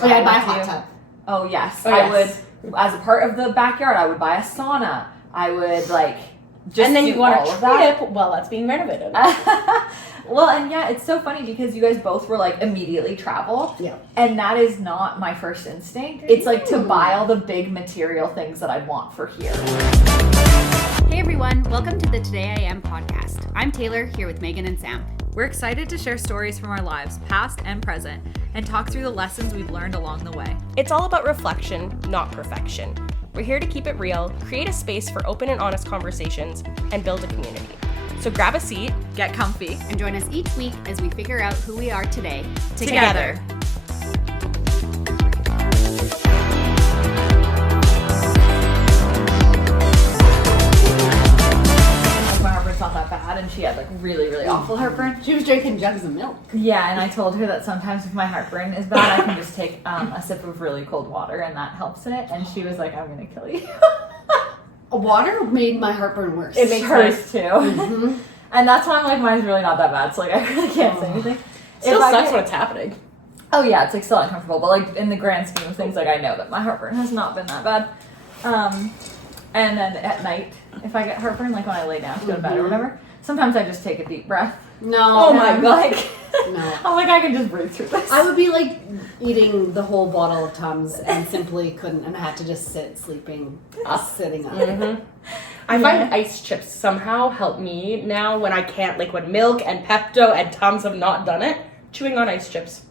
Oh yeah, I'd buy a hot tub. Oh yes. Oh, I yes. would, as a part of the backyard, I would buy a sauna. I would like just and then do you want all a of that. trip while that's being renovated. Well, and yeah, it's so funny because you guys both were like immediately travel. Yeah. And that is not my first instinct. It's like to buy all the big material things that I want for here. Hey everyone, welcome to the Today I Am podcast. I'm Taylor, here with Megan and Sam. We're excited to share stories from our lives, past and present, and talk through the lessons we've learned along the way. It's all about reflection, not perfection. We're here to keep it real, create a space for open and honest conversations, and build a community. So grab a seat, Get comfy And join us each week as we figure out who we are today. together. My heartburn's not that bad, and she had like really awful heartburn. She was drinking jugs of milk. Yeah, and I told her that sometimes if my heartburn is bad, I can just take a sip of really cold water, and that helps it. And she was like, "I'm gonna kill you." Water made my heartburn worse. It makes hers too. Mm-hmm. And that's why I'm like, mine's really not that bad, so like I really can't say anything. still If I sucks get- when it's happening. Oh yeah, it's like still uncomfortable, but like in the grand scheme of things, like I know that my heartburn has not been that bad. And then at night, if I get heartburn, like when I lay down to go to bed or whatever, sometimes I just take a deep breath. No. Oh my And I'm God. like, No. I'm like I can just breathe through this. I would be like eating the whole bottle of Tums and simply couldn't, and I had to just sit sleeping, sitting up. Mm-hmm. I find ice chips somehow help me now when I can't, like when milk and Pepto and Tums have not done it, chewing on ice chips.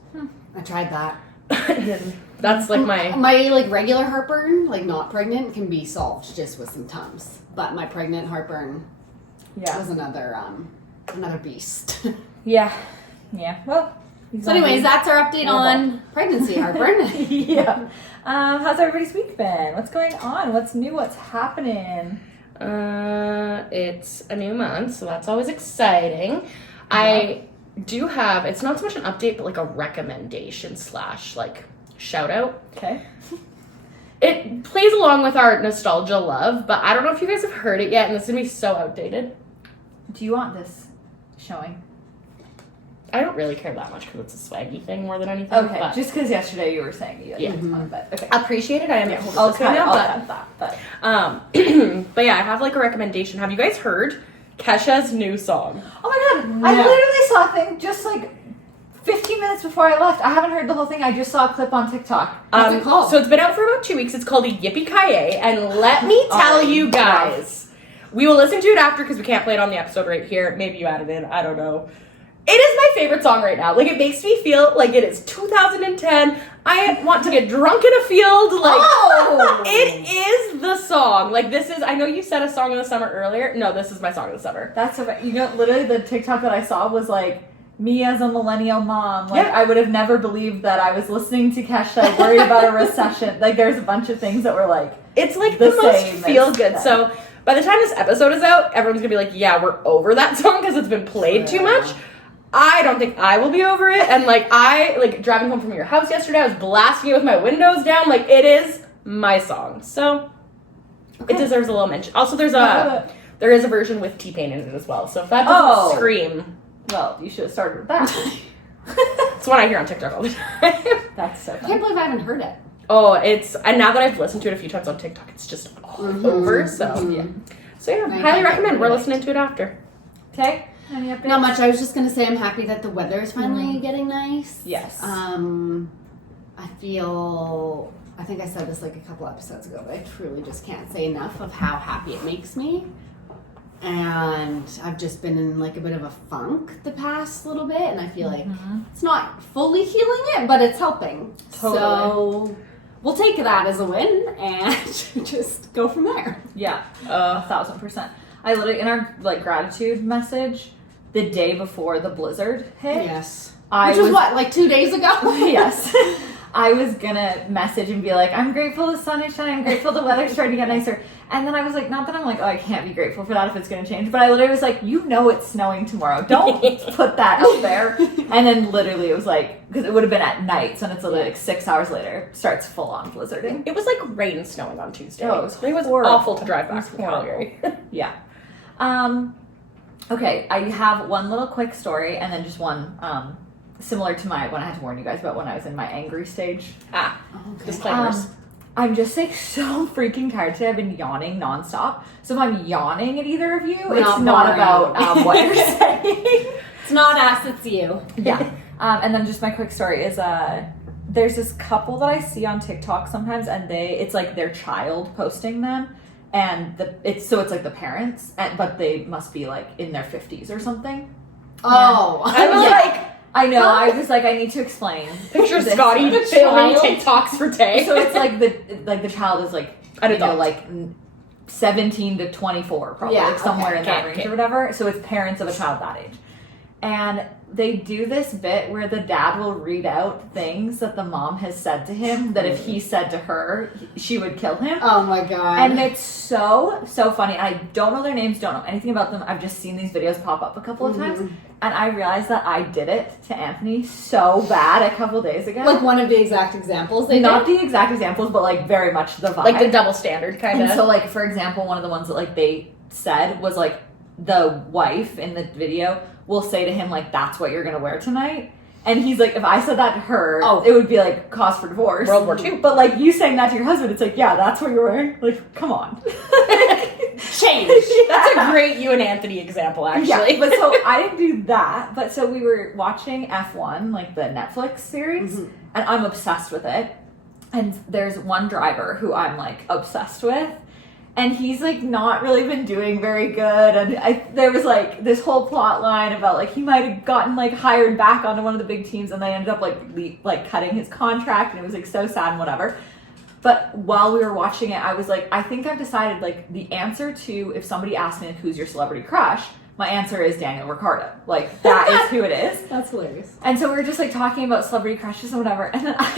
I tried that. That's like my... My like regular heartburn, like not pregnant, can be solved just with some Tums. But my pregnant heartburn was another beast. Yeah. Well. So anyways, that's our update on pregnancy heartburn. Yeah. How's everybody's week been? What's going on? What's new? What's happening? It's a new month, so that's always exciting. I do have, it's not so much an update, but like a recommendation / like shout out. Okay. It plays along with our nostalgia love, but I don't know if you guys have heard it yet, and this is gonna be so outdated. Do you want this showing? I don't really care that much because it's a swaggy thing more than anything. Okay, but just because yesterday you were saying you didn't want it, but okay. appreciate it. I am I'll cut that, but but yeah, I have like a recommendation. Have you guys heard Kesha's new song? oh my god, I literally saw a thing just like 15 minutes before I left. I haven't heard the whole thing. I just saw a clip on TikTok. What's it called? So it's been out for about 2 weeks. It's called Yippee-Ki-Yay, and let me tell you guys, we will listen to it after because we can't play it on the episode right here. Maybe you add it in. I don't know. It is my favorite song right now. Like, it makes me feel like it is 2010. I want to get drunk in a field. Like, it is the song. Like, this is, I know you said a song of the summer earlier. No, this is my song of the summer. That's so, you know, literally the TikTok that I saw was like, me as a millennial mom, like I would have never believed that I was listening to Kesha, worried about a recession. Like there's a bunch of things that were like, it's like the most feel good. So by the time this episode is out, everyone's gonna be like, yeah, we're over that song because it's been played too much. I don't think I will be over it. And like driving home from your house yesterday, I was blasting it with my windows down. Like it is my song. So it deserves a little mention. Also there is a version with T-Pain in it as well. So if that doesn't scream. Well, you should have started with that. It's one I hear on TikTok all the time. That's so funny. I can't believe I haven't heard it. Oh, and now that I've listened to it a few times on TikTok, it's just all over. So yeah, highly recommend. We're listening to it after. Okay. Any updates? Not much. I was just gonna say I'm happy that the weather is finally getting nice. Yes. I think I said this like a couple episodes ago, but I truly just can't say enough of how happy it makes me. And I've just been in like a bit of a funk the past little bit, and I feel like it's not fully healing it, but it's helping. Totally. So we'll take that as a win and just go from there. Yeah, 1,000%. I literally, in our like gratitude message, the day before the blizzard hit. Yes. Which was what, like 2 days ago? Yes. I was gonna message and be like, I'm grateful the sun is shining, I'm grateful the weather's starting to get nicer. And then I was like, not that I'm like, oh, I can't be grateful for that if it's gonna change. But I literally was like, you know it's snowing tomorrow. Don't put that out there. And then literally it was like, because it would have been at night, so it's literally like 6 hours later, starts full on blizzarding. It was like rain snowing on Tuesday. Oh, it was horrible. Awful to drive back from horrible. Calgary. Yeah. Okay, I have one little quick story and then just one similar to when I had to warn you guys about when I was in my angry stage. Okay. Disclaimers. I'm just like so freaking tired today. I've been yawning nonstop. So if I'm yawning at either of you, it's not about what you're saying. It's not us, it's you. Yeah. And then just my quick story is there's this couple that I see on TikTok sometimes, and it's like their child posting them, and it's like the parents, but they must be like in their 50s or something. Oh, I was like, I know. I was like, I need to explain. picture this. Scotty The filming child. TikToks for Tay. So it's like the child is like An you know, adult. like 17 to 24, probably Yeah, like somewhere okay, in that okay, range okay. or whatever. So it's parents of a child that age, and they do this bit where the dad will read out things that the mom has said to him that if he said to her, she would kill him. Oh my god. And it's so funny. I don't know their names, don't know anything about them. I've just seen these videos pop up a couple of times. And I realized that I did it to Anthony so bad a couple days ago. like one of the exact examples they Not did? the exact examples, but like very much the vibe. Like the double standard kind And of. so like, for example, one of the ones that like they said was like the wife in the video will say to him like, that's what you're going to wear tonight. And he's like, if I said that to her, it would be like cause for divorce. World War II. But like you saying that to your husband, it's like, yeah, that's what you're wearing. Like, come on. Change. That's a great you and Anthony example, actually. Yeah, but so I didn't do that. But so we were watching F1, like the Netflix series, and I'm obsessed with it. And there's one driver who I'm like obsessed with. And he's like not really been doing very good. And there was like this whole plot line about like he might have gotten like hired back onto one of the big teams, and they ended up like cutting his contract, and it was like so sad and whatever. But while we were watching it, I was like, I think I've decided like the answer to if somebody asks me like, who's your celebrity crush, my answer is Daniel Ricciardo. Like that is who it is. That's hilarious. And so we were just like talking about celebrity crushes and whatever. And then I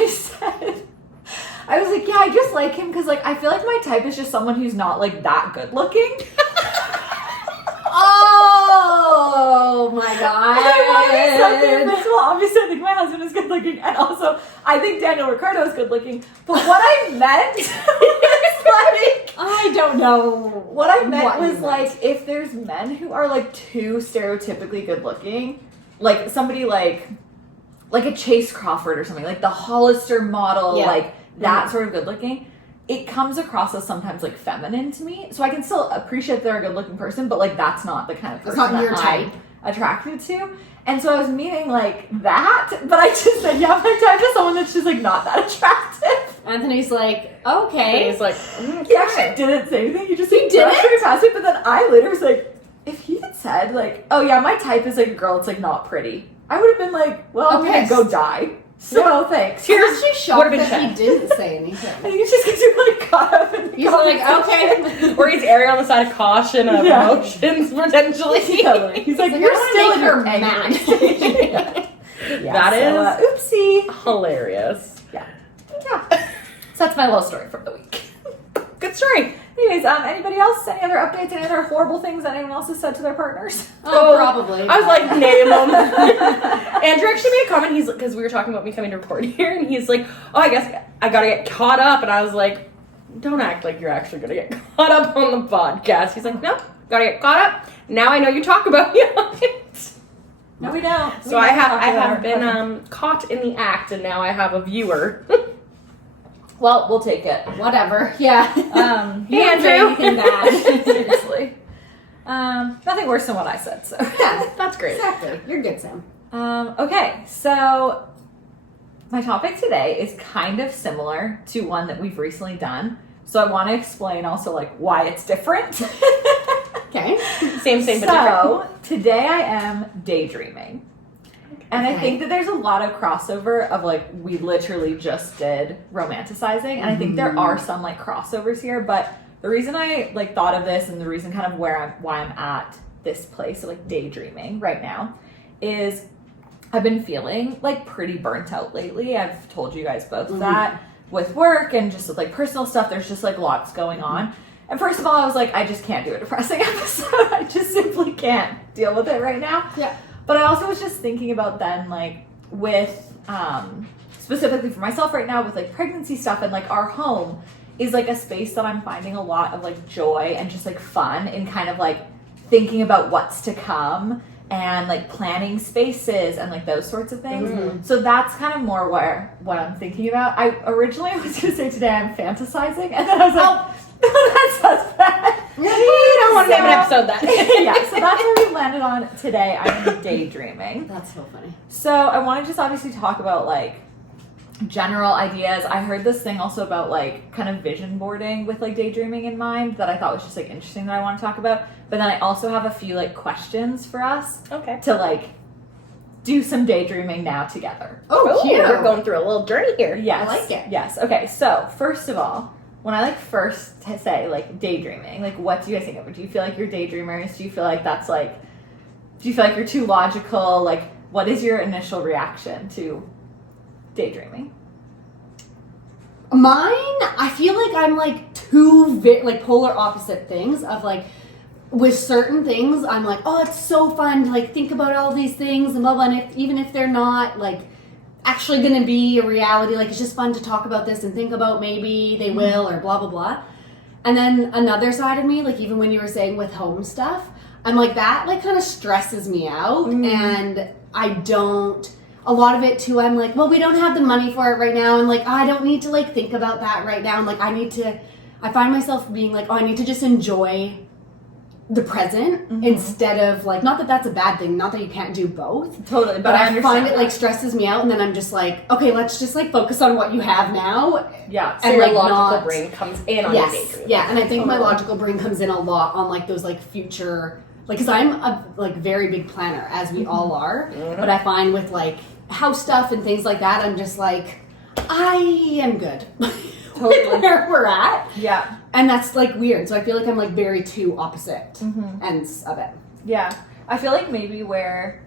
was like, yeah, I just like him because like I feel like my type is just someone who's not like that good looking. Oh my god. First of all, obviously I think my husband is good looking, and also I think Daniel Ricciardo is good looking. But what I meant was like I don't know. what I meant what you was meant. like if there's men who are like too stereotypically good looking, like somebody like a Chase Crawford or something, like the Hollister model, Yeah. like that sort of good looking, it comes across as sometimes like feminine to me. So I can still appreciate they're a good looking person, but like that's not the kind of It's person not your that type. I'm attracted to. And so I was meaning like that, but I just said, yeah, my type is someone that's just like not that attractive. Anthony's like, And okay. he's like, He actually didn't say anything. He just He didn't? brushed me past it. But then I later was like, if he had said like, oh yeah, my type is like a girl that's like not pretty, I would have been like, well, I'm gonna Okay. go die. So thanks. I'm actually shocked Would've been that he checked. didn't say I anything. think it's just because you're really caught up in the He's like, conversation. okay. or he's erring on the side of caution of Yeah. emotions, potentially. Totally. He's like, like, you're I wanna still make in her your mad. mad. Yeah, That so, oopsie. Hilarious. Yeah. So that's my little story from the week. Good story. Anyways, anybody else? Any other updates? Any other horrible things that anyone else has said to their partners? Oh, probably. I was like, name them. Andrew actually made a comment. He's because we were talking about me coming to record here, and he's like, "Oh, I guess I gotta get caught up." And I was like, "Don't act like you're actually gonna get caught up on the podcast." He's like, "No, gotta get caught up." Now I know you talk about me on it. No, we don't. So I have been caught in the act, and now I have a viewer. Well, we'll take it. Whatever. Yeah. Hey, Andrew. Anything bad. Seriously. Nothing worse than what I said, so. Yeah. That's great. Exactly. You're good, Sam. Okay, so my topic today is kind of similar to one that we've recently done. So I want to explain also like why it's different. Okay. Same, but different. So today I am daydreaming. And I Okay. think that there's a lot of crossover of like we literally just did romanticizing, and I think there are some like crossovers here. But the reason I like thought of this, and the reason kind of why I'm at this place of like daydreaming right now, is I've been feeling like pretty burnt out lately. I've told you guys both that with work and just with like personal stuff. There's just like lots going on. And first of all, I was like, I just can't do a depressing episode. I just simply can't deal with it right now. Yeah. But I also was just thinking about then, like, with, specifically for myself right now, with, like, pregnancy stuff and, like, our home is, like, a space that I'm finding a lot of, like, joy and just, like, fun in kind of, like, thinking about what's to come and like planning spaces and like those sorts of things. Mm-hmm. So that's kind of more what I'm thinking about. I originally was going to say today I'm fantasizing, and then I was like, that sounds bad. We don't want to name an episode that. Yeah, so that's where we landed on today. I'm daydreaming. That's so funny. So I want to just obviously talk about like general ideas. I heard this thing also about like kind of vision boarding with like daydreaming in mind that I thought was just like interesting that I want to talk about. But then I also have a few like questions for us Okay. to like do some daydreaming now together. Oh, cute. We're going through a little journey here. Yes. I like it. Yes. Okay. So first of all, when I like first say like daydreaming, like what do you guys think of it? Do you feel like you're daydreamers? Do you feel like that's like, do you feel like you're too logical? Like what is your initial reaction to daydreaming? Mine, I feel like I'm like two like polar opposite things of like, with certain things, I'm like, oh, it's so fun to like think about all these things and blah blah. And even if they're not like actually going to be a reality, like it's just fun to talk about this and think about maybe they will or blah blah blah. And then another side of me, like even when you were saying with home stuff, I'm like that like kind of stresses me out, and I don't. A lot of it too, I'm like, well, we don't have the money for it right now, and like I don't need to like think about that right now, and like I find myself being like, oh, I need to just enjoy the present instead of like, not that that's a bad thing, not that you can't do both, Totally, but I understand find it that. like stresses me out, and then I'm just like, okay, let's just like focus on what you have now. Yeah. So And, your like, logical not- brain comes in on your Yes, daydream. yeah, and I think my Totally. logical brain comes in a lot on like those like future, like because I'm a like very big planner, as we all are, but I find with like house stuff and things like that, I'm just like, I am good. Totally. with where we're at. Yeah. And that's like weird. So I feel like I'm like very two opposite ends of it. Yeah. I feel like maybe where,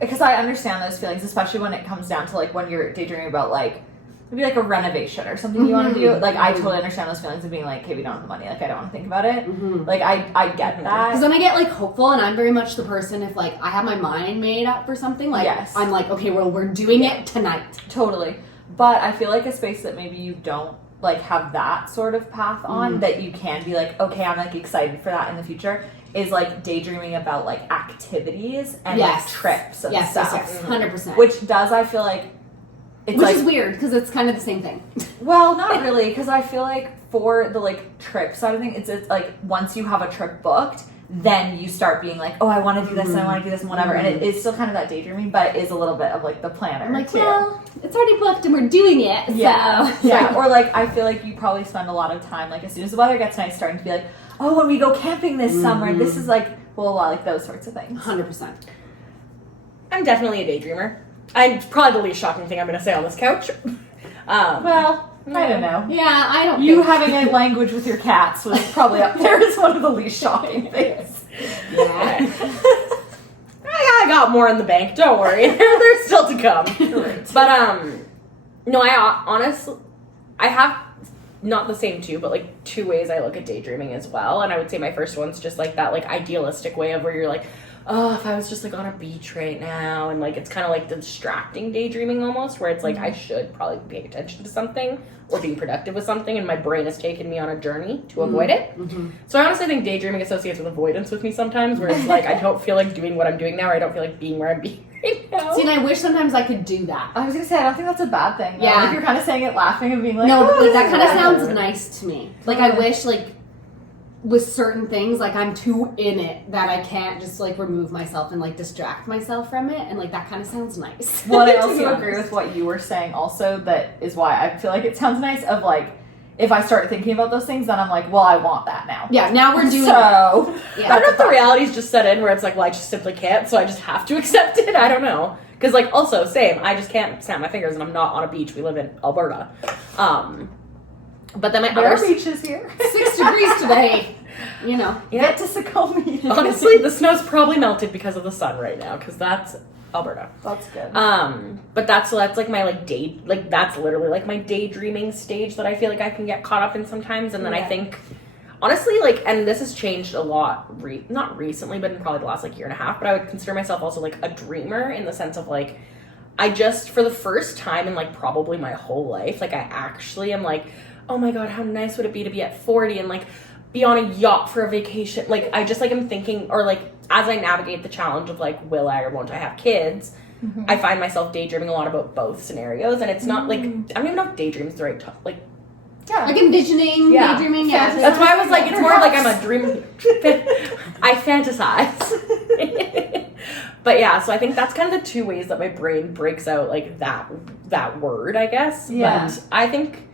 because I understand those feelings, especially when it comes down to like when you're daydreaming about like maybe like a renovation or something you want to do. Like I totally understand those feelings of being like, okay, we don't have the money. Like I don't want to think about it. Like I get Because that. then I get like hopeful, and I'm very much the person, if like I have my mind made up for something, like Yes. I'm like, okay, well, we're doing it tonight. Totally. But I feel like a space that maybe you don't like have that sort of path on, that you can be like, okay, I'm like excited for that in the future, is like daydreaming about like activities and like Yes. trips and Yes, stuff. yes, 100%. Which does, I feel like, it's Which like, is weird because it's kind of the same thing. well, not really, because I feel like for the like trip side of things, it's like once you have a trip booked, then you start being like, oh, I want to do this and I want to do this and whatever. And it is still kind of that daydreaming, but it is a little bit of like the planner. I'm like, too. well, it's already booked and we're doing it. Yeah, So. yeah. Or like, I feel like you probably spend a lot of time, like as soon as the weather gets nice, starting to be like, oh, when we go camping this summer, this is like, well, like those sorts of things. 100%. I'm definitely a daydreamer. I'm probably the least shocking thing I'm going to say on this couch. Well, I don't know. Yeah, I don't You think. having a language with your cats was probably up there as one of the least shocking things. Yeah. I got more in the bank. Don't worry. They're still to come. But no, I have not the same two, but like two ways I look at daydreaming as well. And I would say my first one's just like that like idealistic way of where you're like, oh, if I was just like on a beach right now, and like it's kind of like the distracting daydreaming almost, where it's like I should probably be paying attention to something or being productive with something, and my brain has taken me on a journey to avoid it. So I honestly think daydreaming associates with avoidance with me sometimes, where it's like I don't feel like doing what I'm doing now, or I don't feel like being where I'm being right now. See, and I wish sometimes I could do that. I was gonna say, I don't think that's a bad thing. though. Yeah. Like, you're kind of saying it laughing and being like, No, oh, but like, this that is kind of whatever. sounds nice to me. Like I wish like with certain things, like I'm too in it that I can't just like remove myself and like distract myself from it, and like that kind of sounds nice. Well, I To be also honest. agree with what you were saying also, that is why I feel like it sounds nice of like, if I start thinking about those things, then I'm like, well, I want that now. Yeah, now we're doing So, it. I don't know if the fine. reality's just set in where it's like, well, I just simply can't, so I just have to accept it. I don't know. Because, like, also, same, I just can't snap my fingers and I'm not on a beach. We live in Alberta. But then my there are other... beaches here. 6 degrees today. You know. Get to Succomi. Honestly, the snow's probably melted because of the sun right now, because that's Alberta. That's good. But that's like my like day, like that's literally like my daydreaming stage that I feel like I can get caught up in sometimes. And then I Yeah. think, honestly, like, and this has changed a lot, not recently, but in probably the last like year and a half, but I would consider myself also like a dreamer in the sense of like, I just, for the first time in like probably my whole life, like I actually am like, oh my God, how nice would it be to be at 40 and like be on a yacht for a vacation? Like, I just like am thinking, or like as I navigate the challenge of like, will I or won't I have kids, I find myself daydreaming a lot about both scenarios. And it's not like, I don't even know if daydream is the right like, Yeah. Like envisioning, Yeah. daydreaming, yeah. that's why I was like, it's more like I'm a dream. I fantasize. But yeah, so I think that's kind of the two ways that my brain breaks out like that word, I guess. Yeah. But I think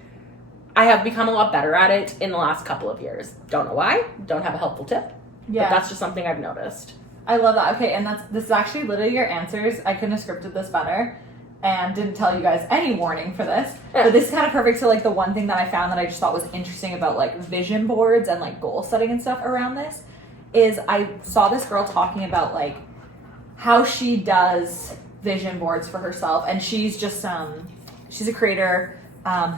I have become a lot better at it in the last couple of years. Don't know why. Don't have a helpful tip. Yeah. But that's just something I've noticed. I love that. Okay, and this is actually literally your answers. I couldn't have scripted this better and didn't tell you guys any warning for this. But this is kind of perfect. So like the one thing that I found that I just thought was interesting about like vision boards and like goal setting and stuff around this is I saw this girl talking about like how she does vision boards for herself, and she's just she's a creator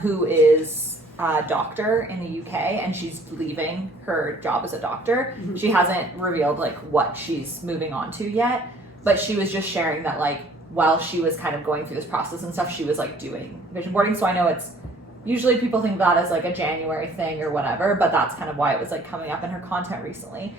who is a doctor in the UK, and she's leaving her job as a doctor. She hasn't revealed like what she's moving on to yet, but she was just sharing that like while she was kind of going through this process and stuff, she was like doing vision boarding. So I know it's usually people think of that as like a January thing or whatever, but that's kind of why it was like coming up in her content recently.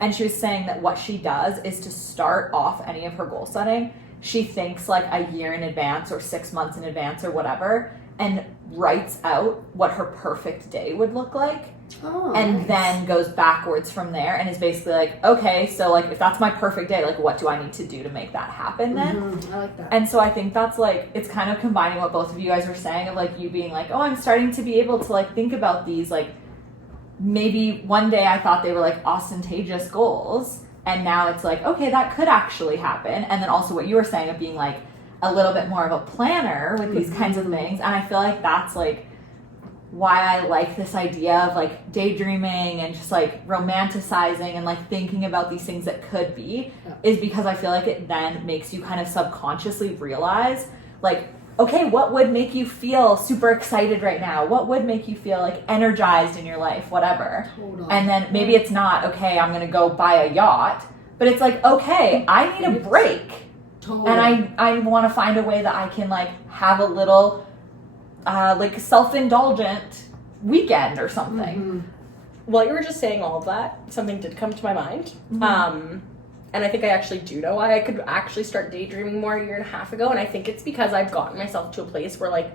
And she was saying that what she does is to start off any of her goal setting, she thinks like a year in advance or 6 months in advance or whatever, and writes out what her perfect day would look like. And then goes backwards from there and is basically like, okay, so like if that's my perfect day, like what do I need to do to make that happen then? I like that. And so I think that's like, it's kind of combining what both of you guys were saying of like you being like, oh, I'm starting to be able to like think about these like, maybe one day I thought they were like ostentatious goals, and now it's like, okay, that could actually happen. And then also what you were saying of being like a little bit more of a planner with these kinds of things. And I feel like that's like why I like this idea of like daydreaming and just like romanticizing and like thinking about these things that could be, is because I feel like it then makes you kind of subconsciously realize like, okay, what would make you feel super excited right now? What would make you feel like energized in your life? Whatever. Totally. And then maybe it's not, okay, I'm going to go buy a yacht, but it's like, okay, I need a break. Totally. And I want to find a way that I can like have a little like self-indulgent weekend or something. While you were just saying all of that, something did come to my mind. And I think I actually do know why I could actually start daydreaming more a year and a half ago. And I think it's because I've gotten myself to a place where like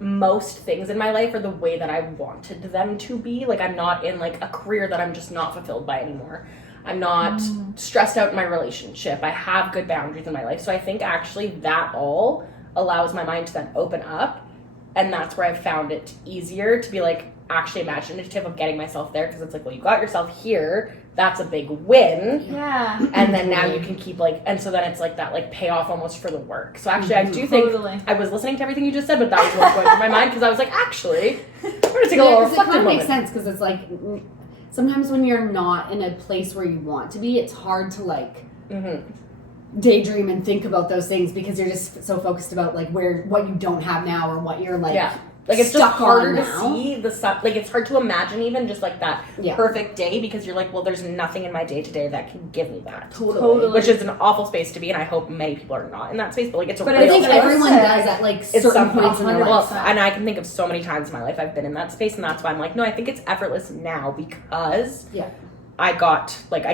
most things in my life are the way that I wanted them to be. Like I'm not in like a career that I'm just not fulfilled by anymore. I'm not stressed out in my relationship. I have good boundaries in my life. So I think actually that all allows my mind to then open up. And that's where I've found it easier to be like actually imaginative of getting myself there. Because it's like, well, you got yourself here. That's a big win. Yeah. And then now you can keep like, and so then it's like that like payoff almost for the work. So actually I do think, I was listening to everything you just said, but that was what was going through my mind because I was like, actually, we're going to take a little reflective it kind of moment. makes sense because it's like sometimes when you're not in a place where you want to be, it's hard to like daydream and think about those things because you're just so focused about like what you don't have now or what you're like like it's just stuck harder on to now. see the stuff. Like it's hard to imagine even just like that perfect day because you're like, well, there's nothing in my day to day that can give me that. Totally. Which is an awful space to be, and I hope many people are not in that space. But like it's a But real I think space. everyone does at like certain points in their life. And I can think of so many times in my life I've been in that space, and that's why I'm like, no, I think it's effortless now because I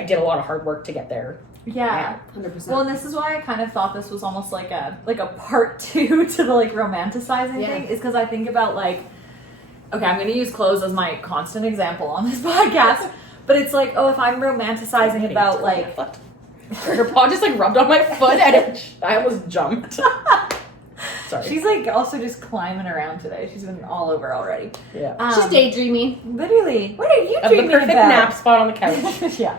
did a lot of hard work to get there. Yeah. 100%. Well, and this is why I kind of thought this was almost like a part two to the like romanticizing thing, is because I think about like, okay, I'm going to use clothes as my constant example on this podcast, but it's like, oh, if I'm romanticizing about like, her paw just like rubbed on my foot and I almost jumped. Sorry. She's like also just climbing around today. She's been all over already. Yeah. She's daydreaming. Literally. What are you Of dreaming the perfect about? nap spot on the couch. Yeah.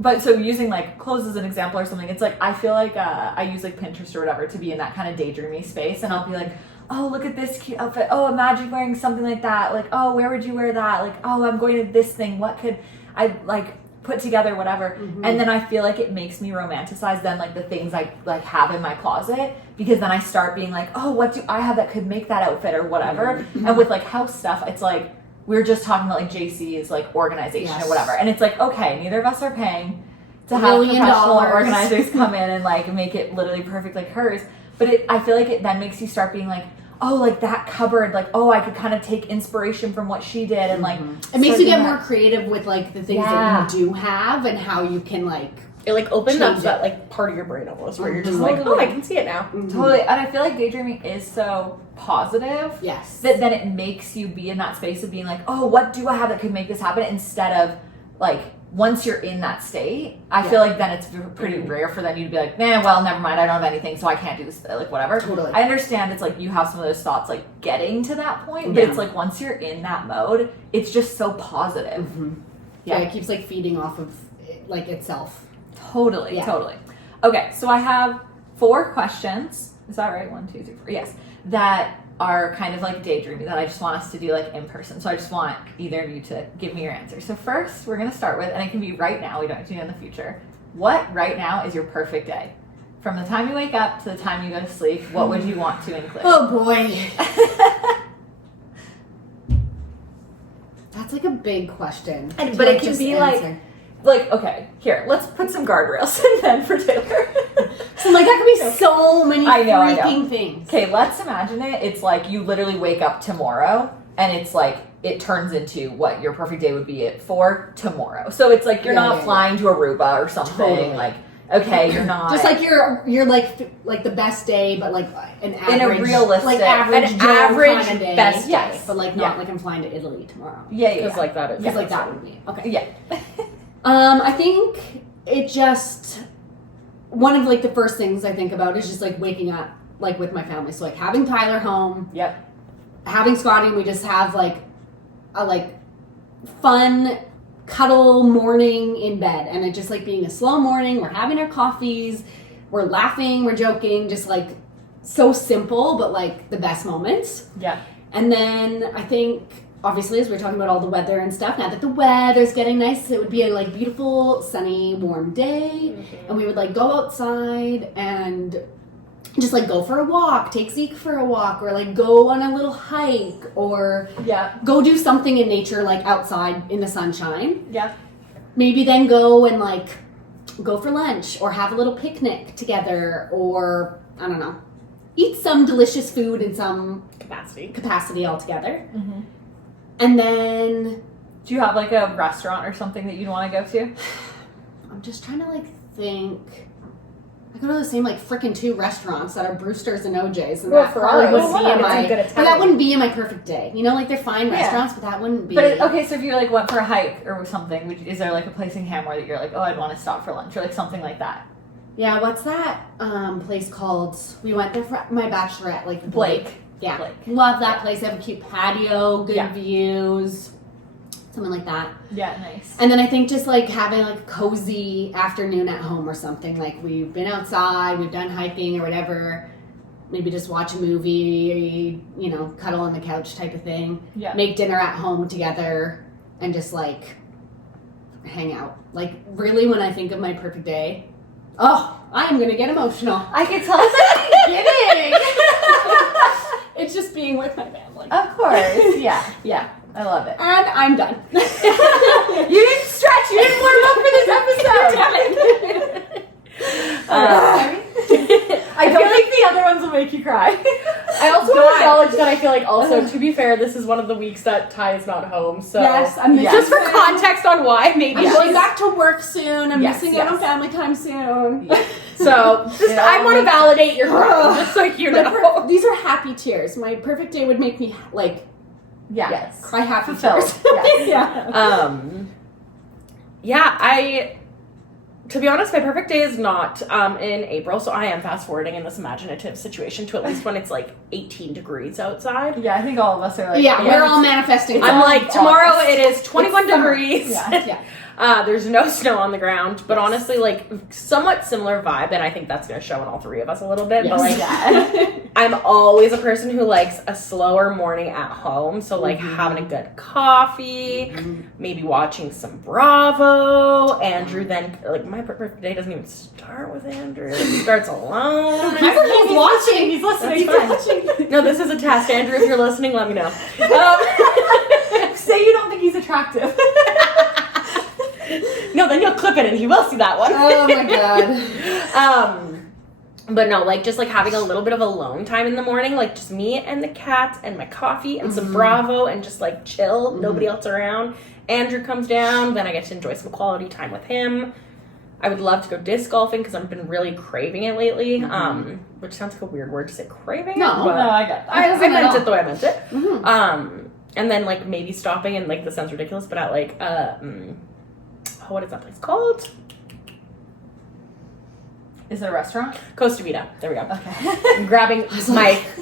But so using like clothes as an example or something, it's like I feel like I use like Pinterest or whatever to be in that kind of daydreamy space, and I'll be like, oh, look at this cute outfit. Oh, imagine wearing something like that. Like, oh, where would you wear that? Like, oh, I'm going to this thing. What could I like put together? Whatever. And then I feel like it makes me romanticize then like the things I like have in my closet, because then I start being like, oh, what do I have that could make that outfit or whatever. And with like house stuff, it's like we were just talking about like JC's like organization or whatever, and it's like, okay, neither of us are paying to have professional organizers come in and like make it literally perfect like hers, but I feel like it then makes you start being like, oh, like that cupboard, like, oh, I could kind of take inspiration from what she did, and like It makes start you get doing more that. creative with like the things Yeah. that you do have and how you can like It like opened up Change that it. like part of your brain almost where you're just Totally. like, oh, I can see it now. Totally, and I feel like daydreaming is so positive. Yes. That then it makes you be in that space of being like, oh, what do I have that could make this happen? Instead of like, once you're in that state, I feel like then it's pretty rare for then you to be like, nah, well, never mind, I don't have anything, so I can't do this, like whatever. Totally. I understand it's like you have some of those thoughts like getting to that point, but Yeah. it's like once you're in that mode, it's just so positive. Yeah, it keeps like feeding off of like itself. Totally, Yeah. totally. Okay, so I have 4 questions. Is that right? 1, 2, 3, 4. Yes. That are kind of like daydreaming that I just want us to do like in person. So I just want either of you to give me your answer. So first, we're going to start with, and it can be right now, we don't have to do it in the future. What right now is your perfect day? From the time you wake up to the time you go to sleep, what would you want to include? Oh boy. That's like a big question. And- to, but it like, can just be, like- answer. Like, okay, here, let's put some guardrails in then for Taylor. So like that could be so many I know. freaking things. Okay, let's imagine it. It's like you literally wake up tomorrow and it's like it turns into what your perfect day would be for tomorrow. So it's like you're Yeah, not yeah, flying to Aruba or something. Totally. Like, okay, you're not Just like you're like the best day, but like an average, realistic- like average, an Joe average kinda day. best day. Yes, but like not Yeah. like I'm flying to Italy tomorrow. yeah, yeah, Because yeah. like that is Because like that would be okay. Yeah. I think it just one of like the first things I think about is just like waking up like with my family. So like having Tyler home, Yep. having Scotty, and we just have like a like fun cuddle morning in bed, and it just like being a slow morning. We're having our coffees, we're laughing, we're joking, just like so simple, but like the best moments. Yeah. And then I think, obviously, as we're talking about all the weather and stuff, now that the weather's getting nice, it would be a like beautiful, sunny, warm day, and we would like go outside and just like go for a walk, take Zeke for a walk, or like go on a little hike, or Yeah. go do something in nature, like outside in the sunshine. Yeah. Maybe then go and like go for lunch, or have a little picnic together, or I don't know, eat some delicious food in some capacity altogether. Mm-hmm. And then Do you have like a restaurant or something that you'd want to go to? I'm just trying to like think. I go to the same like frickin' 2 restaurants that are Brewster's and OJ's, and Well, that for probably ours, wouldn't be in it's a my. good But that Italian. wouldn't be in my perfect day. You know, like they're fine Yeah. restaurants, but that wouldn't be. But okay, so if you like went for a hike or something, is there like a place in Hammer that you're like, oh, I'd want to stop for lunch or like something like that? Yeah, what's that place called? We went there for my bachelorette, like Blake. Yeah, Blake. love that Yeah. place. They have a cute patio, good Yeah. views, something like that. Yeah, nice. And then I think just like having like a cozy afternoon at home or something. Like we've been outside, we've done hiking or whatever. Maybe just watch a movie, you know, cuddle on the couch type of thing. Yeah. Make dinner at home together and just like hang out. Like really, when I think of my perfect day, oh, I am gonna get emotional. I could tell that Kidding. It's just being with my family. Of course. Yeah. Yeah. I love it. And I'm done. You didn't stretch. You didn't warm up for this episode. I don't think the other ones will make you cry. I also want to acknowledge that I feel like also, to be fair, this is one of the weeks that Ty is not home. So Yes, I'm missing just for him. context on why, maybe I'm going she's- back to work soon. I'm Yes, missing out on yes. family time soon. So just I want to validate your crying, just so you My know. these are happy tears. My perfect day would make me like Yeah. Yes. cry happy Fulfilled. tears. Yes. Yeah. Yeah, to be honest, my perfect day is not in April, so I am fast forwarding in this imaginative situation to at least when it's like 18 degrees outside. Yeah, I think all of us are like, Yeah, we're all manifesting. I'm like, tomorrow August. it is 21 It's summer. degrees. Yeah. There's no snow on the ground, but honestly, like, somewhat similar vibe, and I think that's going to show in all 3 of us a little bit. But, like, Yeah. I'm always a person who likes a slower morning at home, so, like, having a good coffee, maybe watching some Bravo. Andrew then, like, my perfect day doesn't even start with Andrew. It starts alone. He's watching. He's listening. He's Fine. watching. No, this is a test. Andrew, if you're listening, let me know. Say you don't think he's attractive. No, then you'll clip it and he will see that one. Oh my god. But no, like, just, like, having a little bit of alone time in the morning, like, just me and the cats and my coffee and some Bravo and just, like, chill, nobody else around. Andrew comes down, then I get to enjoy some quality time with him. I would love to go disc golfing because I've been really craving it lately, which sounds like a weird word to say, craving. No, but No, I get that. I Doesn't at meant all. it the way I meant it. Mhm. And then, like, maybe stopping and, like, this sounds ridiculous, but at, like, what is that place called? Is it a restaurant? Costa Vida. There we go. Okay. I'm grabbing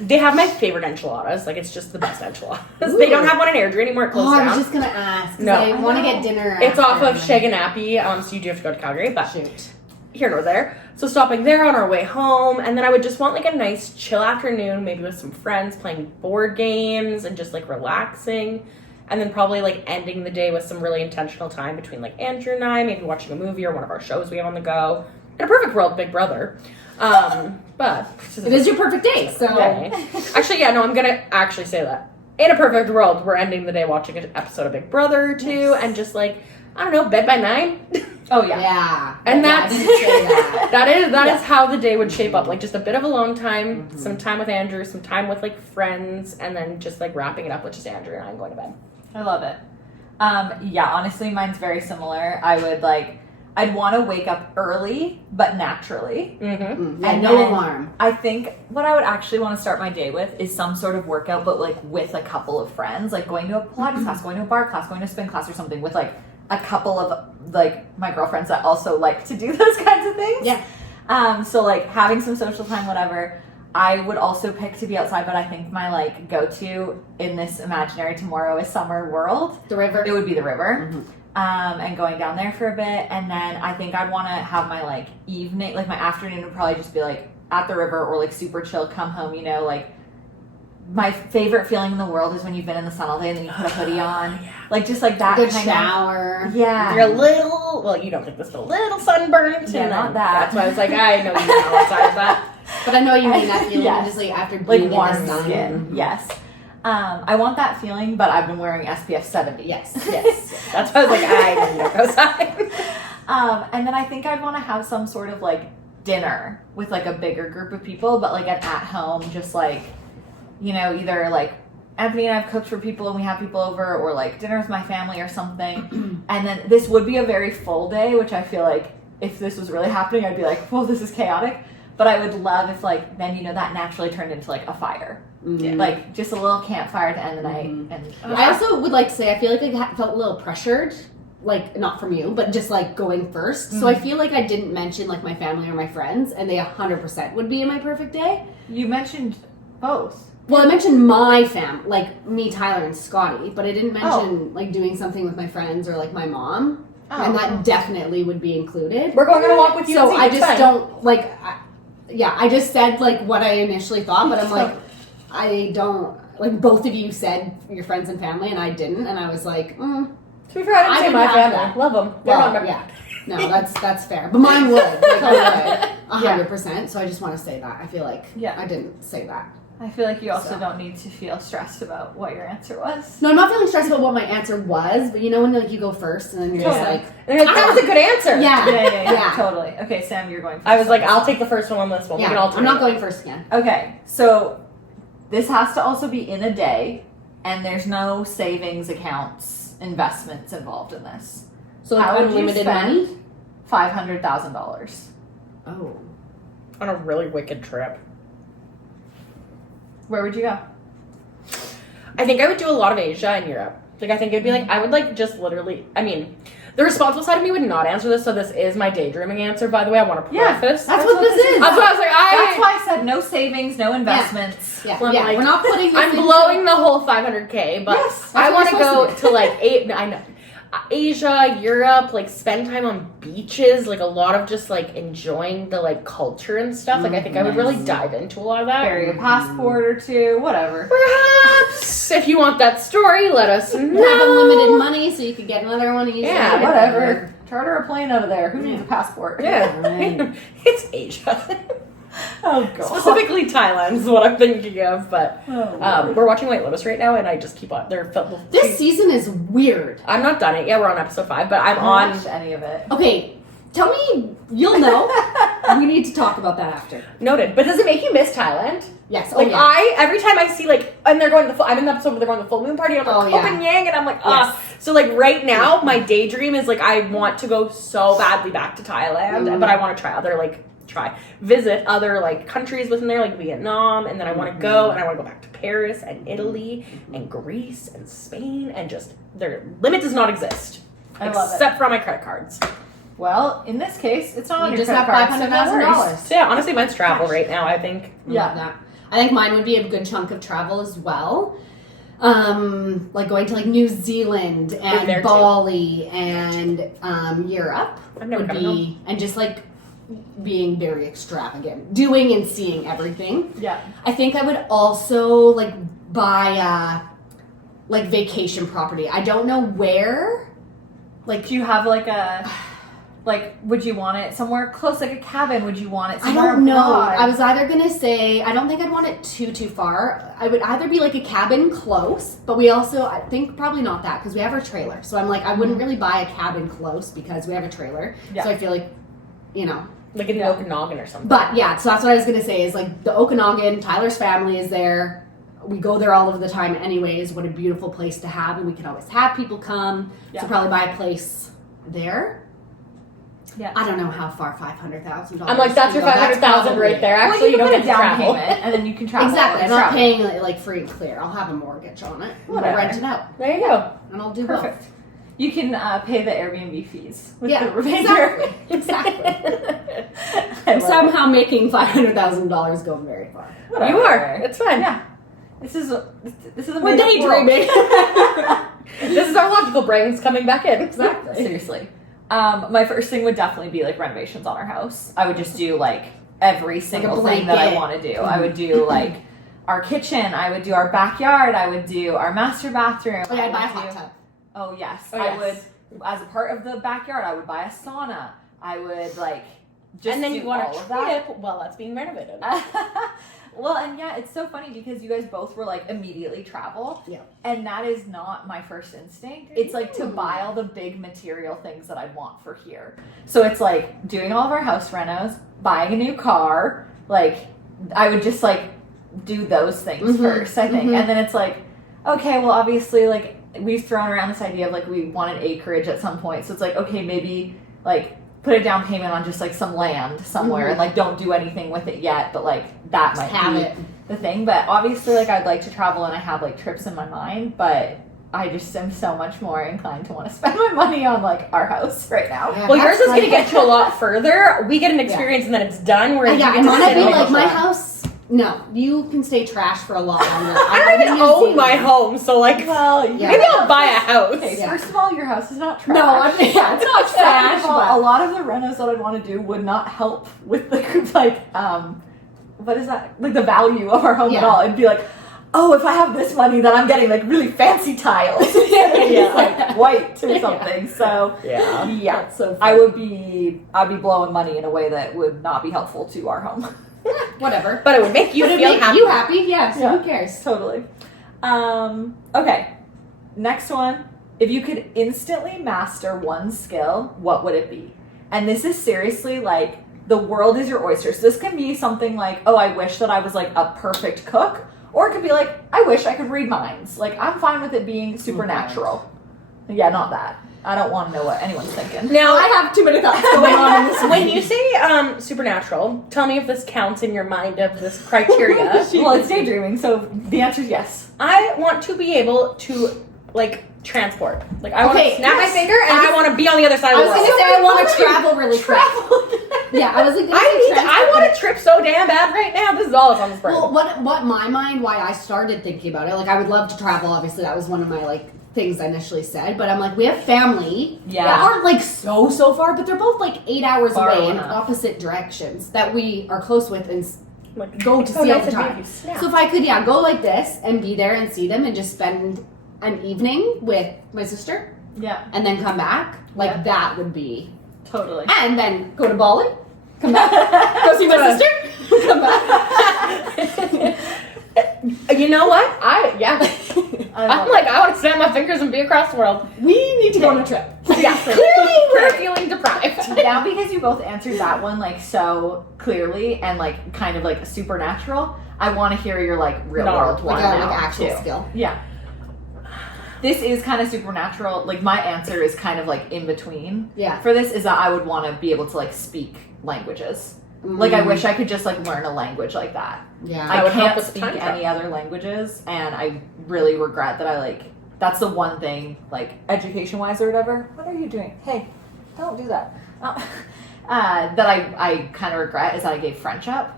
they have my favorite enchiladas. Like, it's just the best enchiladas. They don't have one in Airdrie anymore. It closed I down. was just gonna ask. 'Cause No. I want to get dinner. It's off of after. Shaganappi, so you do have to go to Calgary, but Shoot. here nor there. So stopping there on our way home, and then I would just want, like, a nice chill afternoon, maybe with some friends, playing board games and just, like, relaxing. And then probably, like, ending the day with some really intentional time between, like, Andrew and I, maybe watching a movie or one of our shows we have on the go. In a perfect world, Big Brother. But It is your perfect day, so day. Actually, yeah, no, I'm gonna actually say that. In a perfect world, we're ending the day watching an episode of Big Brother or two, and just, like, I don't know, bed by 9. Oh, yeah. yeah. And Yeah, that's I didn't say that. that is how the day would shape up. Like, just a bit of alone time, some time with Andrew, some time with, like, friends, and then just, like, wrapping it up with just Andrew and I going to bed. I love it. Yeah, honestly, mine's very similar. I'd want to wake up early, but naturally. Mm-hmm. Yeah, And no then- alarm. I think what I would actually want to start my day with is some sort of workout, but, like, with a couple of friends, like going to a Pilates class, going to a bar class, going to a spin class or something with, like, a couple of, like, my girlfriends that also like to do those kinds of things. Yeah. So, like, having some social time, whatever. I would also pick to be outside, but I think my, like, go-to in this imaginary tomorrow is Summer World. The river. It would be the river. Mhm. And going down there for a bit. And then I think I'd want to have my, like, evening, like, my afternoon would probably just be, like, at the river or, like, super chill, come home, you know, like, my favorite feeling in the world is when you've been in the sun all day and then you put a hoodie on. Like, just, like, that Good kind shower. of... Yeah. You're a little, well, you don't think this, but a little sunburnt. Yeah, and not then that. That's why I was like, I know you're not outside of that. But I know what you mean that feeling Yes. just like after Like, being in the warm sun. skin. Yes. I want that feeling, but I've been wearing SPF 70. Yes. Yes. That's why I was like, I know you don't go outside. And then I think I'd want to have some sort of, like, dinner with, like, a bigger group of people, but, like, an at-home, just, like, you know, either, like, Anthony and I have cooked for people and we have people over, or, like, dinner with my family or something. And then this would be a very full day, which I feel like if this was really happening, I'd be like, well, this is chaotic. But I would love if, like, then, you know, that naturally turned into, like, a fire. Mhm. Like, just a little campfire to end the night. Mhm. And I also would like to say I feel like I felt a little pressured, like not from you, but just like going first. So I feel like I didn't mention like my family or my friends, and they 100% would be in my perfect day. You mentioned both. Well, I mentioned my fam, like me, Tyler, and Scotty, but I didn't mention like doing something with my friends or like my mom, and that definitely would be included. We're going on a walk with you. So and I see, just it's fine. don't like. I just said like what I initially thought, but I'm like, I don't like. Both of you said your friends and family, and I didn't, and I was like, To be fair, I didn't I say would my have family. that. Love them. They're well, not yeah, no, that's fair, but mine would, like, I would, 100%. So I just want to say that I feel like I didn't say that. I feel like you also So. don't need to feel stressed about what your answer was. No, I'm not feeling stressed about what my answer was, but you know when like you go first and then you're just like, And you're like, that was a good answer. yeah, Yeah, totally. Okay, Sam, you're going first. I was like, I'll take the first one on this one. We can yeah. alternate. I'm not going first again. Okay, so this has to also be in a day, and there's no savings accounts, investments involved in this. So like How would you unlimited spend money. $500,000. Oh, on a really wicked trip. Where would you go? I think I would do a lot of Asia and Europe. Like, I think it'd be like, I would like just literally, I mean, the responsible side of me would not answer this, so this is my daydreaming answer, by the way. I want to preface. that's what this is. That's why I was like, That's why I said no savings, no investments. Yeah, Well, yeah. like, We're not putting. This I'm into- blowing the whole 500K, but Yes, that's I what want to you're go supposed to like I know, Asia, Europe, like spend time on beaches, like a lot of just like enjoying the like culture and stuff. Like I think I would really dive into a lot of that. Carry a passport or two, whatever. Perhaps if you want that story, let us know. have unlimited money, so you could get another one easily. Yeah, Whatever. Charter a plane out of there. Who needs a passport? Yeah, Right. it's Asia. Oh, God. Specifically Thailand is what I'm thinking of, but Oh, we're watching White Lotus right now, and I just keep on. This season is weird. I'm not done it yet. We're on episode 5, but I'm I don't on. watch any of it. Okay, Tell me, you'll know. We need to talk about that after. Noted. But does it make you miss Thailand? Yes. Like every time I see like, and they're going to the I'm in the episode where they're going to the full moon party, and I'm like, Copenhagen, and I'm like, ah. Yes. So like right now, my daydream is like, I want to go so badly back to Thailand, but I want to visit other like countries within there, like Vietnam, and then I want to go, and I want to go back to Paris and Italy and Greece and Spain, and just their limit does not exist. I love except for on my credit cards. Well, in this case, it's not on You your just have credit card, so no worries. $500,000. So yeah, honestly, mine's travel right now, I think. Yeah. I think mine would be a good chunk of travel as well. Like going to like New Zealand and Bali and Europe I've never would been be home. and just like being very extravagant, doing and seeing everything. Yeah. I think I would also like buy like vacation property. I don't know where. Like, Do you have like a, like, would you want it somewhere close, like a cabin? Would you want it I somewhere don't know. abroad? I was either gonna say I don't think I'd want it too far. I would either be like a cabin close, but we also I think probably not that because we have our trailer. So I'm like I wouldn't really buy a cabin close because we have a trailer. Yeah. So I feel like, Like in the Okanagan or something. But yeah, so that's what I was gonna say is like the Okanagan. Tyler's family is there. We go there all of the time anyways. What a beautiful place to have, and we can always have people come. Yeah. So probably buy a place there. Yeah. I don't know how far $500,000. I'm like, that's your $500,000 right there. Well, Actually, you you don't put get a to down travel. payment, and then you can travel. Exactly. I'm and not travel. paying like free and clear. I'll have a mortgage on it. We'll Whatever. rent it out, There you go. and I'll do Perfect. You can pay the Airbnb fees with Yeah, the remainder. Exactly. I I'm love somehow making $500,000 go very far. it. Whatever. You are. It's fun. Yeah. This is a We're daydreaming. This is our logical brains coming back in. Exactly. Seriously. My first thing would definitely be like renovations on our house. I would just do like every single thing that I blanket. want to do. I would do like our kitchen. I would do our backyard. I would do our master bathroom. Oh, yeah, I'd I buy a would hot do- tub. Oh yes. Oh, I yes. would, as a part of the backyard, I would buy a sauna. I would like just And then do you want all a of that. trip while that's being renovated. Well, and yeah, it's so funny because you guys both were like immediately travel. Yeah. And that is not my first instinct. It's like to buy all the big material things that I want for here. So it's like doing all of our house renos, buying a new car. Like, I would just like do those things first, I think. And then it's like, okay, well, obviously, like, we've thrown around this idea of like we wanted acreage at some point. So it's like, okay, maybe like put a down payment on just like some land somewhere and like don't do anything with it yet, but like that might have be it. the thing. But obviously like I'd like to travel and I have like trips in my mind, but I just am so much more inclined to want to spend my money on like our house right now. Yeah, Well, yours that's is going to like- get you a lot further. We get an experience and then it's done. Whereas Yeah, you I get want to to sit be in like my a- house. No, you can stay trash for a lot longer. I don't even own my home, so like, Well, Yeah. maybe I'll buy a house. Okay, Yeah. first of all, your house is not trash. No, I mean, yeah, it's not trash, Second of all, but- a lot of the renos that I'd want to do would not help with the like what is that? Like the value of our home at Yeah. all. It'd be like, oh, if I have this money, then I'm getting like really fancy tiles. It's like white or something. So Yeah. yeah. So I'd be blowing money in a way that would not be helpful to our home. whatever. But it would make you But it feel make happy. you happy, yeah. So Yeah. who cares? Totally. Okay. Next one. If you could instantly master one skill, what would it be? And this is seriously like the world is your oyster. So this can be something like, oh, I wish that I was like a perfect cook. Or it could be like, I wish I could read minds. Like, I'm fine with it being supernatural. Yeah, not that. I don't want to know what anyone's thinking. Now, I have too many thoughts going on in this when you say supernatural, tell me if this counts in your mind of this criteria. Well, it's daydreaming, so the answer is yes. I want to be able to like transport. Like I want Okay, to snap yes. my finger and I want to be on the other side I of was the gonna world. say I want to travel really quick. Yeah, I was like, I want a trip so damn bad right now. This is all that's on this brain. Well, what my mind, why I started thinking about it, like I would love to travel. Obviously, that was one of my like things I initially said. But I'm like, we have family Yeah. that aren't like so far, but they're both like 8 hours Far away in enough. opposite directions that we are close with and Like, go to oh, see all nice the of you, time. you snap. So if I could, go like this and be there and see them and just spend an evening with my sister Yeah, and then come back, like Yeah. that would be. totally. And then go to Bali, come back, go see my sister, come back. You know what? I'm like, I want to snap my fingers and be across the world. We need to go on a trip. Yeah, clearly we're feeling deprived. Now, because you both answered that one like so clearly and like kind of like supernatural, I want to hear your like real world one Like now, actual too. skill. Yeah. This is kind of supernatural. Like my answer is kind of like in between. Yeah. For this is that I would want to be able to like speak languages. Like I wish I could just like learn a language like that. Yeah. I would help can't with speak time any other languages, and I really regret that I like. That's the one thing, like education wise or whatever. What are you doing? Hey, don't do that. That I kind of regret is that I gave French up.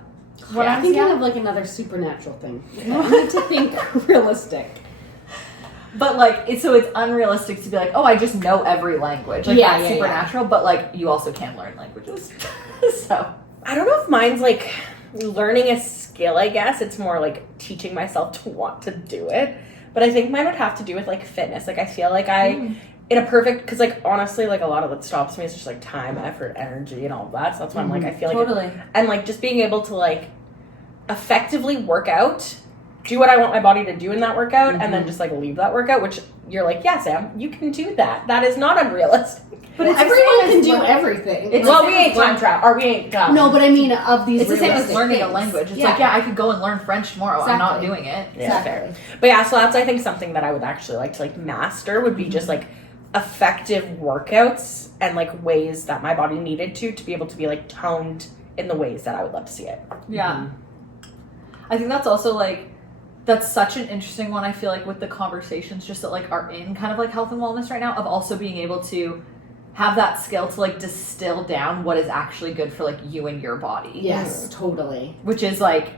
When I I'm was thinking young. of like another supernatural thing. I need to think realistic. But like, it's unrealistic to be like, oh, I just know every language. Like Yeah, that's yeah, supernatural, but like you also can learn languages. So I don't know if mine's like learning a skill, I guess. It's more like teaching myself to want to do it. But I think mine would have to do with like fitness. Like I feel like in a perfect, because like honestly, like a lot of what stops me is just like time, effort, energy, and all of that. So that's why I'm like, I feel like totally. and like just being able to like effectively work out, do what I want my body to do in that workout, and then just like leave that workout, which you're like, yeah, Sam, you can do that. That is not unrealistic. But everyone can do everything. It's Well, we ain't time travel, or we ain't No, but I mean of these. It's the same as realistic learning a things. language. It's Yeah. like, yeah, I could go and learn French tomorrow. I'm not Exactly. doing it. Yeah, fair. But yeah, so that's I think something that I would actually like to like master would be just like effective workouts and like ways that my body needed to be able to be like toned in the ways that I would love to see it. Yeah. I think that's also like, that's such an interesting one. I feel like with the conversations just that like are in kind of like health and wellness right now, of also being able to have that skill to like distill down what is actually good for like you and your body. Yes, totally. Which is like,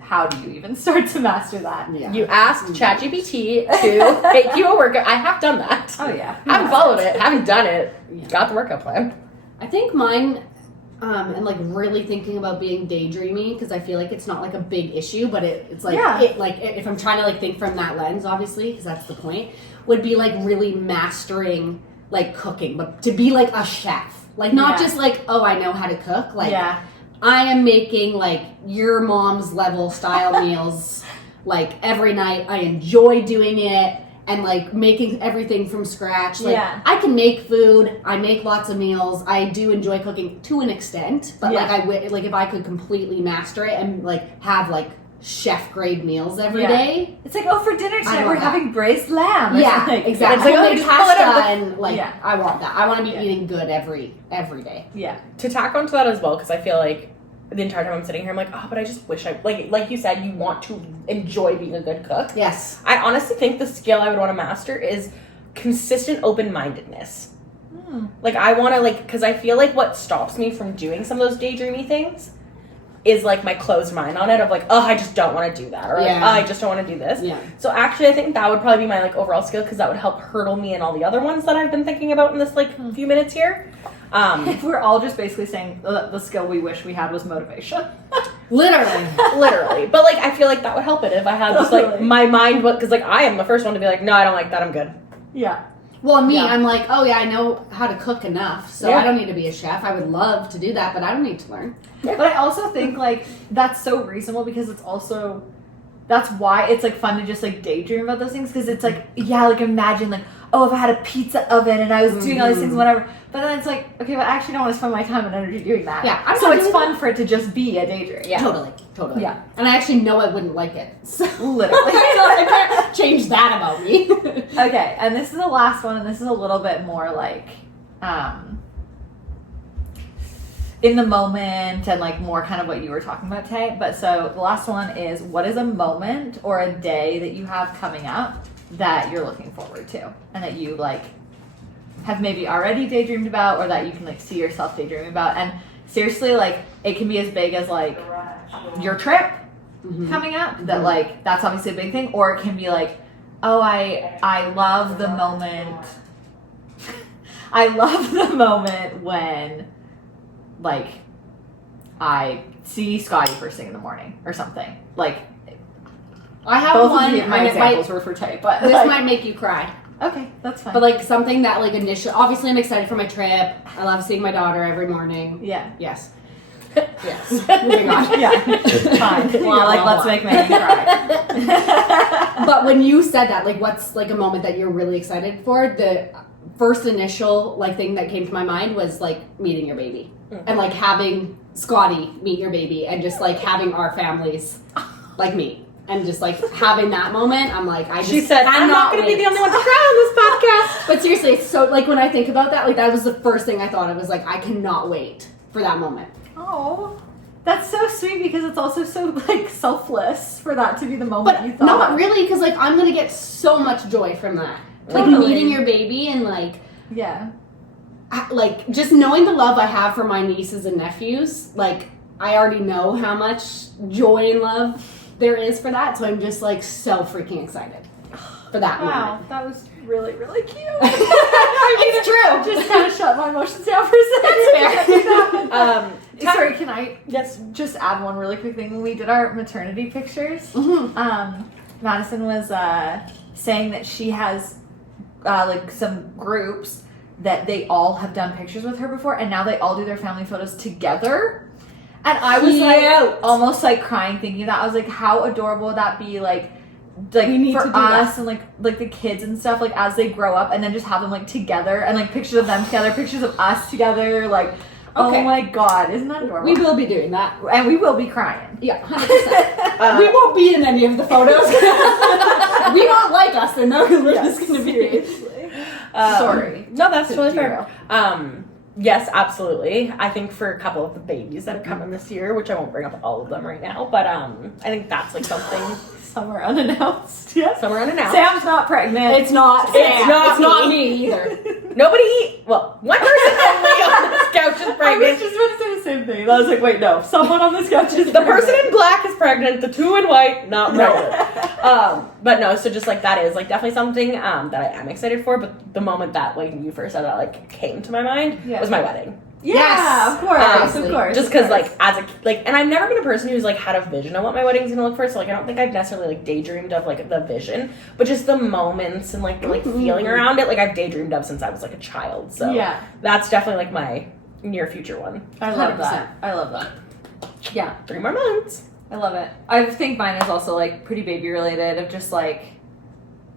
how do you even start to master that? Yeah. You asked ChatGPT to make you a workout. I have done that. Oh yeah. Haven't followed it, haven't done it. Yeah. Got the workout plan. I think mine, and like really thinking about being daydreaming, because I feel like it's not like a big issue, but it's like Yeah. if I'm trying to like think from that lens, obviously, because that's the point, would be like really mastering like cooking, but to be like a chef, like not Yeah. just like, oh, I know how to cook, like Yeah. I am making like your mom's level style meals like every night. I enjoy doing it. And like making everything from scratch. Like Yeah. I can make food. I make lots of meals. I do enjoy cooking to an extent, but Yeah. like if I could completely master it and like have like chef grade meals every Yeah. day. It's like, oh, for dinner I tonight want we're that. having braised lamb. Yeah, Like, exactly. It's like, oh, Homemade just pull it out pasta of and like Yeah. I want that. I want to be Yeah. eating good every day. Yeah. To tack onto that as well, because I feel like the entire time I'm sitting here, I'm like, oh, but I just wish I like you said, you want to enjoy being a good cook. Yes. I honestly think the skill I would want to master is consistent open-mindedness. Like I want to like, because I feel like what stops me from doing some of those daydreamy things is like my closed mind on it of like, oh, I just don't want to do that, or like, Yeah. oh, I just don't want to do this. Yeah. So actually, I think that would probably be my like overall skill, because that would help hurdle me and all the other ones that I've been thinking about in this like few minutes here. If we're all just basically saying the skill we wish we had was motivation. Literally. Literally, but like I feel like that would help it if I had just like Totally. my mind, because like I am the first one to be like, no, I don't like that, I'm good. Yeah. Well, me, Yeah. I'm like, oh yeah, I know how to cook enough, so Yeah. I don't need to be a chef. I would love to do that, but I don't need to learn. But I also think like that's so reasonable, because it's also, that's why it's like fun to just like daydream about those things, because it's like, yeah, like imagine like, oh, if I had a pizza oven and I was doing all these things, whatever. But then it's like, okay, but I actually don't want to spend my time and energy doing that. Yeah, I'm so not it's doing fun for it to just be a daydream. Yeah. Totally. Yeah. And I actually know I wouldn't like it. So Literally. I can't change that about me. Okay, and this is the last one, and this is a little bit more like in the moment and like more kind of what you were talking about, Tay. But so the last one is, what is a moment or a day that you have coming up that you're looking forward to and that you like have maybe already daydreamed about, or that you can like see yourself daydreaming about? And seriously, like it can be as big as like your trip coming up, that like that's obviously a big thing, or it can be like, oh, I love the moment I love the moment when like I see Scotty first thing in the morning or something. Like I have both one, of my and examples were for Tay, but this like, might make you cry. okay, that's fine. But like something that like initially, obviously I'm excited for my trip. I love seeing my daughter every morning. yeah. Yes. Yes. Moving on. Yeah, fine. You're like, let's make Megan cry. But when you said that, like, what's like a moment that you're really excited for? The first initial like thing that came to my mind was like meeting your baby and like having Scotty meet your baby and just like having our families like meet and just like having that moment. I'm like, She said, I'm not going to be the only one to cry on this podcast. But seriously, it's so like when I think about that, like that was the first thing I thought of. Was like, I cannot wait for that moment. Oh, that's so sweet because it's also so like selfless for that to be the moment But you thought. not really, because like I'm gonna get so much joy from that. Like Totally. meeting your baby and like just knowing the love I have for my nieces and nephews. Like I already know how much joy and love there is for that, so I'm just like so freaking excited for that Wow, moment. that was really, really cute. It's true. Just kind of shut my emotions down for a second. That's fair. Sorry, can I Yes. just add one really quick thing? When we did our maternity pictures, Mhm. Madison was saying that she has like some groups that they all have done pictures with her before, and now they all do their family photos together. And I was like almost like crying thinking that. I was like, how adorable would that be? Like We need for to do us that. and like the kids and stuff, like as they grow up, and then just have them like together and like pictures of them together, pictures of us together, like Okay. oh my god, isn't that adorable? We will be doing that. And we will be crying. Yeah, 100%. We won't be in any of the photos. We won't like us, they're not because we're just going to be. seriously. Sorry. No, that's To totally derail. fair. Yes, absolutely. I think for a couple of the babies that are coming this year, which I won't bring up all of them right now, but I think that's like something Somewhere unannounced. Yes. somewhere unannounced. Sam's not pregnant. It's not It's not me either. Nobody, well, one person only on this couch is I was pregnant. just about to say the same thing. I was like, wait, no. Someone on this couch is The person in black is pregnant. The two in white, not pregnant. But no, so just like that is like definitely something that I am excited for. But the moment that like you first said that like came to my mind was my wedding. Yeah, Yes. of course, of course. Just because like as a like, and I've never been a person who's like had a vision of what my wedding's gonna look for. So like I don't think I've necessarily like daydreamed of like the vision, but just the moments and like feeling around it. Like I've daydreamed of since I was like a child. So that's definitely like my near future one. I love 100%. that. I love that. Yeah, 3 more months. I love it. I think mine is also like pretty baby related. Of just like,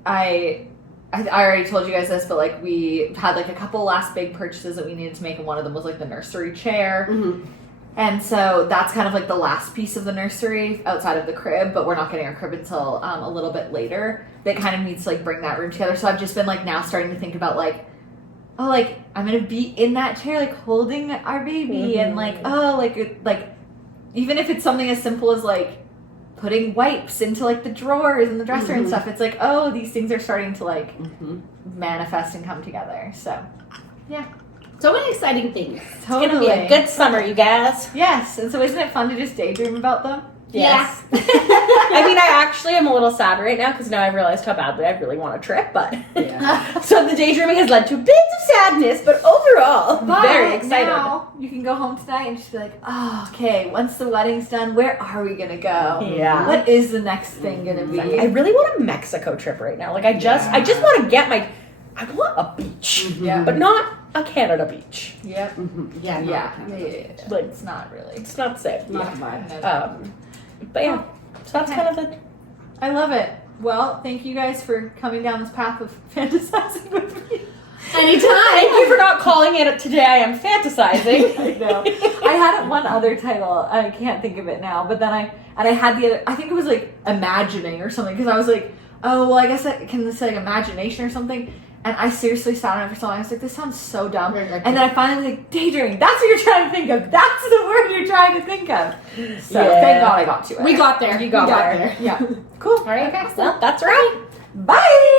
I already told you guys this, but like we had like a couple last big purchases that we needed to make, and one of them was like the nursery chair. Mm-hmm. And so that's kind of like the last piece of the nursery outside of the crib, but we're not getting our crib until a little bit later. That kind of needs to like bring that room together. So I've just been like now starting to think about like, oh, like I'm gonna be in that chair like holding our baby, and like oh like even if it's something as simple as like putting wipes into like the drawers and the dresser and stuff, it's like oh, these things are starting to like manifest and come together. So yeah. So many exciting things. It's gonna be a good summer, you guys. Yes, and so isn't it fun to just daydream about them? Yes. I mean, I actually am a little sad right now because now I've realized how badly I really want a trip. But so the daydreaming has led to bits of sadness, but overall, But very excited. now you can go home tonight and just be like, oh, okay, once the wedding's done, where are we gonna go? Yeah. What is the next thing gonna be? I really want a Mexico trip right now. Like I just want to get my. I want a beach, Yeah. but not a Canada beach. Yep. Yeah, no, Yeah. Like It's not really. it's not safe. not the vibe. But yeah, so that's Okay. kind of the. I love it. Well, thank you guys for coming down this path of fantasizing with me. Anytime. Thank you for not calling it Today I Am Fantasizing. I know. I had one other title. I can't think of it now. But then I had the other. I think it was like imagining or something, because I was like, oh well, I guess I can say like imagination or something. And I seriously sat on it for so long. I was like, this sounds so dumb. And then I finally was like, daydreaming. That's what you're trying to think of. That's the word you're trying to think of. So thank God I got to it. We got there. You got there. Yeah. Cool. All right. Okay. Well, that's right. Bye.